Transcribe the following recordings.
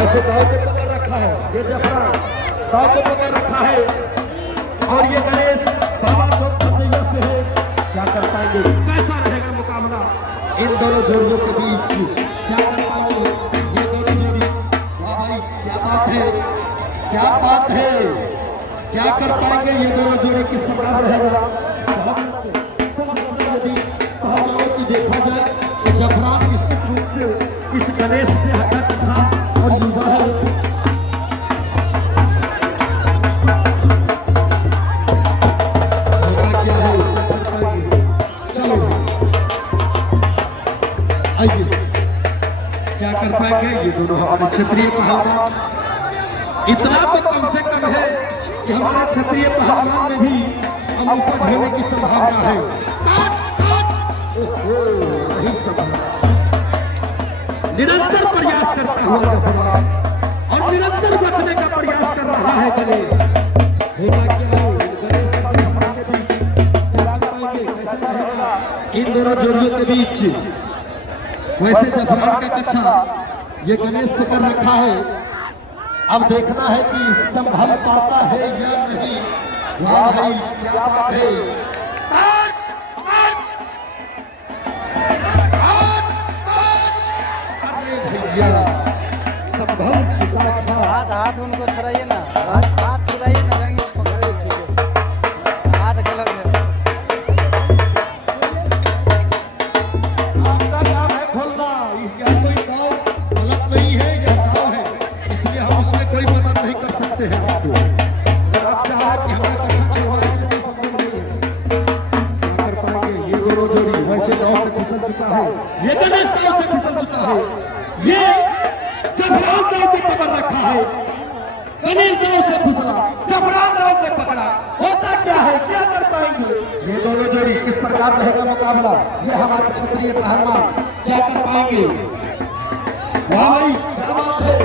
वैसे दाव को पकड़ रखा है, ये जफरा दाव को पकड़ रखा है और ये गणेश बाबा चौक खतैया से है। क्या कर पाएंगे, कैसा रहेगा मुकाबला इन दोनों जोड़ियों के बीच, क्या कर पाएंगे ये दोनों जोड़ी। वाह भाई क्या बात है, क्या बात है, क्या कर पाएंगे ये दोनों जोड़ी, किस प्रकार रहेगा। यदि पहलवानों की देखा जाए तो जफरान निश्चित रूप से इस गणेश से हटक था और युवा है। क्या है चलो आइए, क्या कर पाएंगे ये दोनों हमारे क्षेत्रीय पहलवान। इतना तो कम से कम है कि हमारे क्षेत्रीय पहलवान में भी उपज होने की संभावना है। नहीं संभव, निरंतर प्रयास करता हुआ जफरान और निरंतर बचने का प्रयास कर रहा है गणेश। होगा क्या है गणेश क्या कर पाएंगे, कैसे रहेगा इन दोनों जोड़ियों के बीच। वैसे जफरान का कच्छा ये गणेश पकड़ रखा है, अब देखना है कि संभल पाता है या नहीं। वाह भाई क्या बात है, अरे भैया संभल चुका था। हाथ उनको छुड़ाइए ना, हाथ छुड़ाइए ना, जाएंगे हाथ गलत है। आपका काम है खोलना, इसका कोई दाव गलत नहीं है, यह दाव है, इसलिए हम उसमें कोई मदद नहीं कर सकते हैं आपको। अगर आप चाह रहे कि हमारा कच्छा छुड़वाए ऐसे संभव नहीं है। क्या कर पाएंगे ये दोनों जोड़ी, वैसे दाव से फिसल चुका है, ये गणेश दाव से फिसल चुका है, ये जफरान दाव को पकड़ रखा है, गणेश दाव से फिसला, जफरान दाव को पकड़ा। होता क्या है, क्या कर पाएंगे ये दोनों जोड़ी, किस प्रकार रहेगा मुकाबला, ये हमारे क्षेत्रीय पहलवान क्या कर पाएंगे। वाह भाई क्या बात है,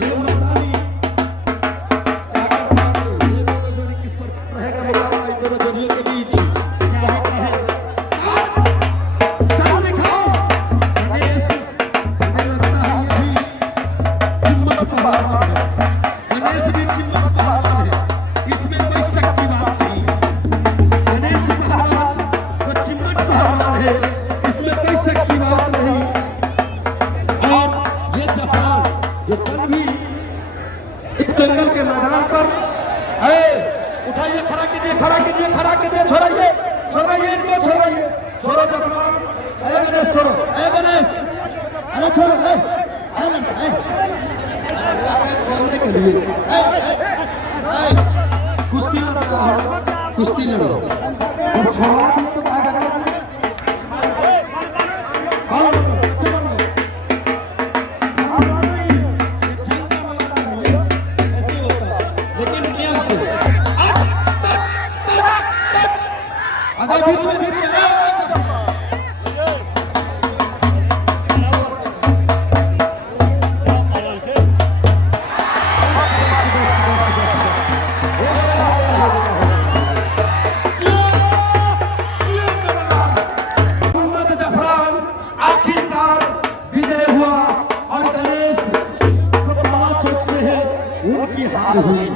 ये मर्दानी क्या कर पाएंगे ये दोनों जोड़ी, किस प्रकार रहेगा मुकाबला इन दोनों जोड़ियों के बीच। क्या है चलो दिखाओ गणेश, हमें लगता है ये भी चिम्मट पहलवान है, गणेश भी चिम्मट पहलवान है, इसमें कोई शक की बात नहीं है। गणेश पहलवान तो चिम्मट पहलवान है, इसमें कोई शक की बात नहीं। और ये जफरान जो कल भी इस दंगल के मैदान पर उठाइए, खड़ा कीजिए, खड़ा कीजिए, खड़ा कीजिए, छोड़ाइए, छोड़ाइए इनको, छोड़ाइए, छोड़ो जफरान, अरे गणेश छोड़ो, अरे गणेश, अरे छोड़ो, छोड़ने के लिए कुश्ती लड़ रहा है, कुश्ती लड़ो, अब छोड़ा दिए तो क्या करेगा। बीच में जफरान आखिरकार विजय हुआ और गणेश जो बाबा चौक से है उनकी हार हुई।